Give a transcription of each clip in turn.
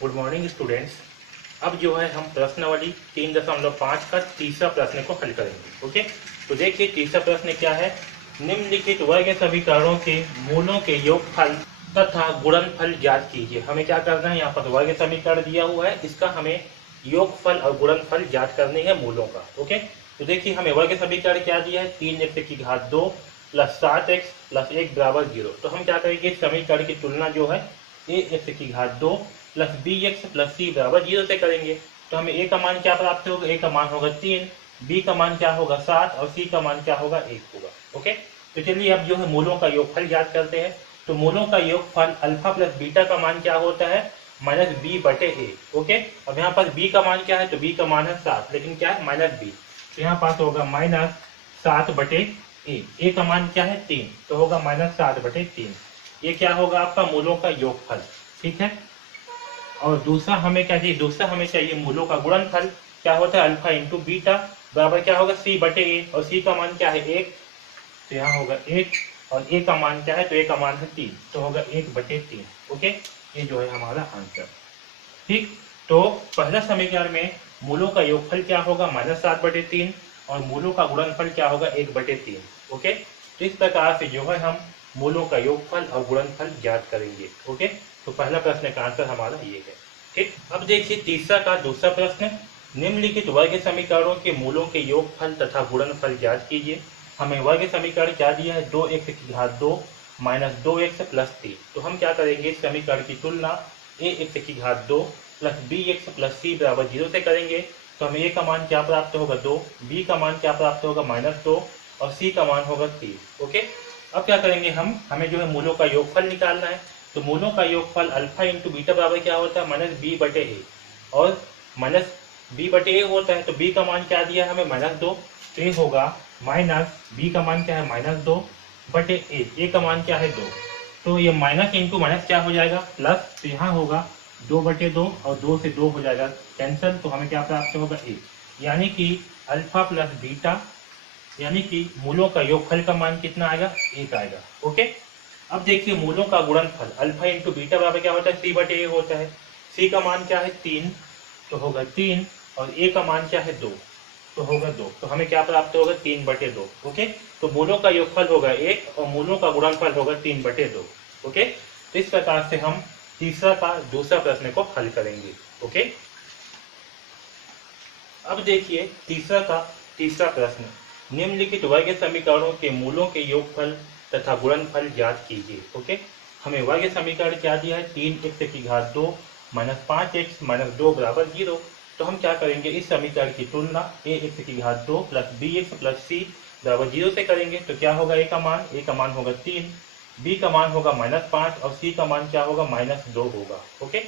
Good morning students. अब जो है हम प्रश्नावली 3.5 का तीसरा प्रश्न को हल करेंगे। ओके, तो देखिए तीसरा प्रश्न क्या है। निम्नलिखित वर्ग समीकरणों के मूलों के योगफल तथा गुणनफल ज्ञात कीजिए। हमें क्या करना है, यहाँ पर वर्ग समीकरण दिया हुआ है, इसका हमें योगफल और गुणनफल ज्ञात करनी है मूलों का। ओके, तो देखिए हमें वर्ग समीकरण क्या दिया है, 3x² प्लस 7x प्लस 1 बराबर 0। तो हम क्या करेंगे, इस समीकरण की तुलना जो है ax² plus B X plus C बराबर 0 से करेंगे। तो हमें ए का मान क्या प्राप्त होगा, ए का मान होगा 3, बी का मान क्या होगा 7 और सी का मान क्या होगा 1 होगा। ओके, तो चलिए अब जो है मूलों का योगफल ज्ञात करते हैं। तो मूलों का योगफल अल्फा प्लस बीटा का मान क्या होता है, माइनस बी बटे ए। ओके, अब यहाँ पास बी का मान क्या है, तो बी का मान है 7, लेकिन क्या है माइनस बी, तो यहाँ पास होगा माइनस 7 बटे ए का मान क्या है 3, तो होगा माइनस 7 बटे 3। ये क्या होगा आपका मूलों का योगफल। ठीक है, और दूसरा हमें क्या चाहिए, दूसरा हमें चाहिए मूलों का गुणनफल। क्या होता है, अल्फा इंटू बीटा बराबर क्या होगा सी बटे ए, और सी का मान क्या है 1, तो यहाँ होगा 1, और ए का मान क्या है, तो ए का मान है 3, तो होगा 1 बटे 3। ओके, ये जो है हमारा आंसर। ठीक, तो पहला समीकरण में मूलों का योगफल क्या होगा माइनस 7 बटे 3, और मूलों का गुणनफल क्या होगा 1 बटे 3। ओके, तो इस प्रकार से जो है हम मूलों का योगफल और गुणनफल ज्ञात करेंगे। ओके, तो पहला प्रश्न का आंसर हमारा ये है। ठीक, अब देखिए तीसरा का दूसरा प्रश्न। निम्नलिखित वर्ग समीकरणों के मूलों के योगफल तथा गुणनफल ज्ञात कीजिए। हमें वर्ग समीकरण क्या दिया है, 2x² माइनस 2x प्लस 3। तो हम क्या करेंगे, इस समीकरण की तुलना ax² plus B X plus C बराबर 0 से करेंगे। तो हमें ए का मान क्या प्राप्त होगा 2, बी का मान क्या प्राप्त होगा -2, और सी का मान होगा 3। ओके, अब क्या करेंगे हमें जो है मूलों का योगफल निकालना है। तो मूलों का योगफल अल्फा इंटू बीटा बराबर क्या होता है, माइनस बी बटे ए, और माइनस बी बटे ए होता है। तो बी का मान क्या दिया है हमें -2, तो ये होगा माइनस बी का मान क्या है -2 बटे ए का मान क्या है 2। तो ये माइनस इंटू माइनस क्या हो जाएगा प्लस, तो यहाँ होगा 2 बटे 2, और 2 से 2 हो जाएगा कैंसिल, तो हमें क्या प्राप्त होगा 1। यानी कि अल्फा प्लस बीटा, यानी कि मूलों का योगफल का मान कितना आएगा, 1 आएगा। ओके, अब देखिए मूलों का गुणनफल अल्फा इंटू बीटा बराबर क्या होता है, सी बटे ए होता है। सी का मान क्या है 3, तो होगा 3, और ए का मान क्या है 2, तो होगा 2। तो हमें क्या प्राप्त होगा 3 बटे 2। ओके, तो मूलों का योगफल होगा 1 और मूलों का गुणनफल होगा 3 बटे 2। ओके, तो इस प्रकार से हम तीसरा का दूसरा प्रश्न को हल करेंगे। ओके, अब देखिए तीसरा का तीसरा प्रश्न। निम्नलिखित वर्ग समीकरणों के मूलों के योगफल तथा गुणनफल ज्ञात कीजिए। ओके, हमें वर्ग समीकरण क्या दिया है, 3x² माइनस 5x माइनस 2 बराबर 0। तो हम क्या करेंगे, इस समीकरण की तुलना ax² plus bx plus c बराबर 0 से करेंगे। तो क्या होगा, a का मान होगा 3, b का मान होगा -5, और c का मान क्या होगा -2 होगा। ओके,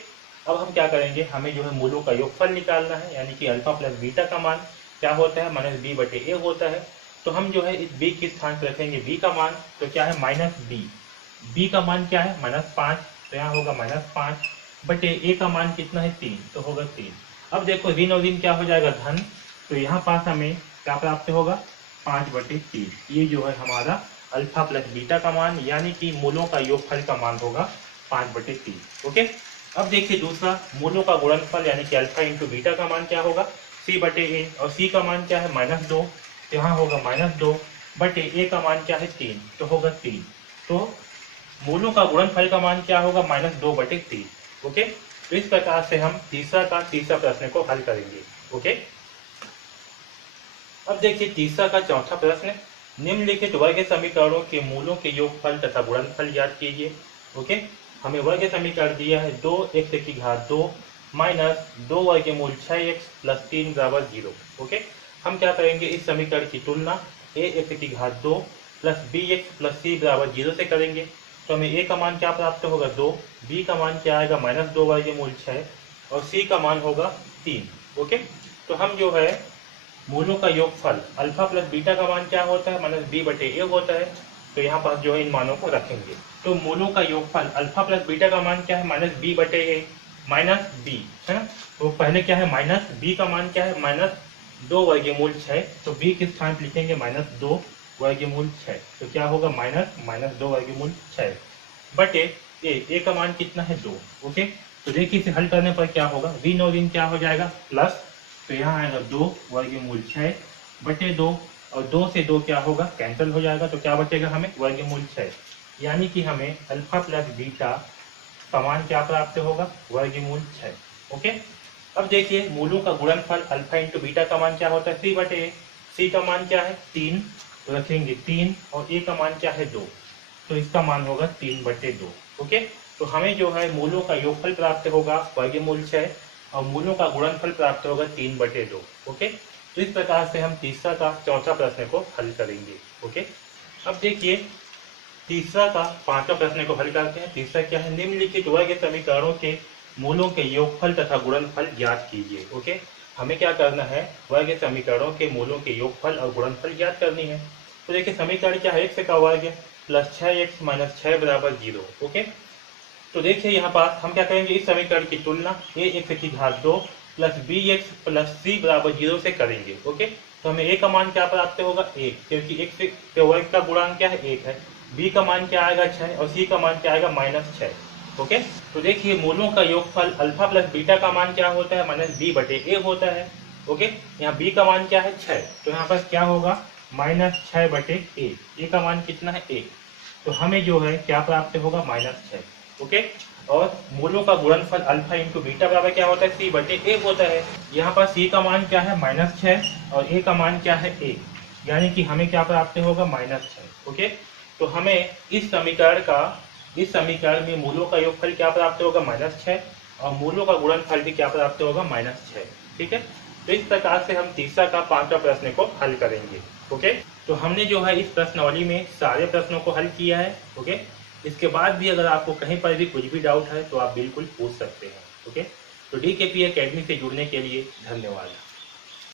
अब हम क्या करेंगे, हमें जो है मूलों का योगफल निकालना है, यानी कि अल्फा प्लस बीटा का मान क्या होता है, माइनस बी बटे ए होता है। तो हम जो है इस बी के स्थान पर रखेंगे बी का मान, तो क्या है माइनस बी का मान क्या है -5, तो यहाँ होगा -5 बटे ए का मान कितना है 3, तो होगा 3। अब देखो ऋण और ऋण क्या हो जाएगा धन, तो यहाँ पास हमें क्या प्राप्त होगा 5 बटे 3। ये जो है हमारा अल्फा प्लस बीटा का मान, यानी कि मूलों का योगफल का मान होगा 5 बटे 3। ओके, अब देखिए दूसरा मूलों का गुणनफल, यानी कि अल्फा इंटू बीटा का मान क्या होगा सी बटे ए, और सी का मान क्या है -2, तो यहाँ होगा -2 बटे ए का मान क्या है 3, तो होगा 3। तो मूलों का गुणनफल का मान क्या होगा -2 बटे 3। ओके, तो इस प्रकार से हम तीसरा का तीसरा प्रश्न को हल करेंगे। ओके, अब देखिए तीसरा का चौथा प्रश्न। निम्नलिखित वर्ग समीकरणों के मूलों के योगफल तथा गुणनफल ज्ञात कीजिए। ओके, हमें वर्ग समीकरण दिया है 2x² माइनस 2 वर्गमूल 6x प्लस 3 बराबर 0। ओके, हम क्या करेंगे, इस समीकरण की तुलना ax² plus bx plus c बराबर 0 से करेंगे। तो हमें a का मान क्या प्राप्त होगा 2, b का मान क्या आएगा -2 वर्गमूल 6, और c का मान होगा 3। ओके, तो हम जो है मूलों का योगफल अल्फा प्लस बीटा का मान क्या होता है, माइनस बी बटे ए होता है। तो यहाँ पर जो है इन मानों को रखेंगे। तो मूलों का योगफल अल्फा प्लस बीटा का मान क्या है, माइनस बी बटे ए माइनस बी, है ना। तो पहले क्या है माइनस बी का मान क्या है, -2 वर्गमूल 6, तो बी किस स्थान पर लिखेंगे -2 वर्गमूल 6, तो क्या होगा -2 वर्गमूल 6 बटे ए का मान कितना है 2। ओके, तो देखिए इसे हल करने पर क्या होगा, v नौ दिन क्या हो जाएगा प्लस, तो यहाँ आएगा 2 वर्गमूल 6 बटे 2, और 2 से 2 क्या होगा कैंसिल हो जाएगा, तो क्या बचेगा हमें वर्गमूल 6, यानी कि हमें अल्फा प्लस बीटा समान क्या प्राप्त होगा वर्गमूल 6। ओके, अब देखिए मूलों का गुणनफल अल्फा इंटू बीटा का मान क्या होता है सी बटे ए, सी का मान क्या है 3, तो रखेंगे 3, और ए का मान क्या है 2, तो इसका मान होगा 3 बटे 2। ओके, तो हमें जो है मूलों का योगफल प्राप्त होगा वर्गमूल 6 और मूलों का गुणनफल प्राप्त होगा 3 बटे 2। ओके, तो इस प्रकार से हम तीसरा का चौथा प्रश्न को हल करेंगे। ओके, अब देखिए तीसरा का पांचवा प्रश्न को हल करते हैं। तीसरा क्या है, निम्नलिखित वर्ग समीकरणों के मूलों के योगफल तथा गुणनफल ज्ञात कीजिए। ओके, हमें क्या करना है, वर्ग समीकरणों के मूलों के योगफल और गुणनफल ज्ञात करनी है। तो देखिए समीकरण क्या है, x का वर्ग प्लस 6x माइनस 6 बराबर 0। ओके, तो देखिए यहाँ पास हम क्या करेंगे, इस समीकरण की तुलना ax की घात 2 प्लस bx प्लस c बराबर 0 से करेंगे। ओके, तो हमें a का मान क्या प्राप्त होगा 1, क्योंकि x के वर्ग का गुणांक क्या है 1 है, b का मान क्या आएगा 6 और c का मान क्या आएगा माइनस 6। ओके, तो देखिए मूलों का योगफल अल्फा प्लस बीटा का मान क्या होता है माइनस b बटे a होता है। ओके, यहाँ b का मान क्या है 6, तो यहाँ पर क्या होगा माइनस 6 बटे a का मान कितना है 1, तो हमें जो है क्या प्राप्त होगा -6। ओके, और मूलों का गुणनफल अल्फा इंटू बीटा बराबर क्या होता है सी बटे ए होता है। यहाँ पर सी का मान क्या है -6 और ए का मान क्या है 1, यानी कि हमें क्या प्राप्त होगा -6। ओके, तो हमें इस समीकरण में मूलों का योगफल क्या प्राप्त होगा -6 और मूलों का गुणनफल भी क्या प्राप्त होगा -6। ठीक है, तो इस प्रकार से हम तीसरा का पांचवा प्रश्न को हल करेंगे। ओके, तो हमने जो है इस प्रश्नावली में सारे प्रश्नों को हल किया है। ओके, इसके बाद भी अगर आपको कहीं पर भी कुछ भी डाउट है तो आप बिल्कुल पूछ सकते हैं। ओके, तो DKP एकेडमी से जुड़ने के लिए धन्यवाद।